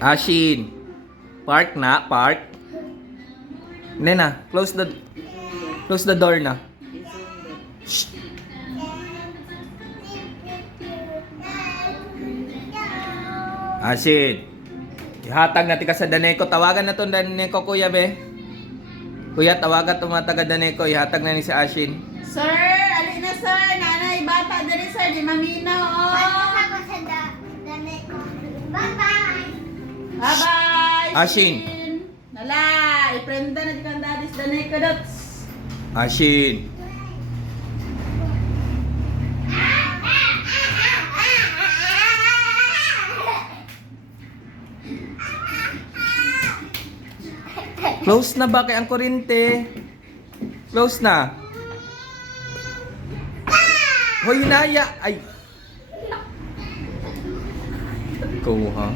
Ashin. Park na, park. Hindi na, close the door na. Shh. Ashin. Ihatag na tika sa Daneko. Tawagan na to Daneko, kuya be. Kuya, tawagan to mga taga Daneko. Ihatag na ni si Ashin. Sir, alin na sir. Nanay, bata dali sir. Di maminaw. Oh. Bye-bye! Bye-bye. Ashin. Nala, iprenda na di kang dadis danay ko dots. Ashin. Close na ba kay ang kuryente? Close na. Hoy, hinaya. Ay. Ikaw ha.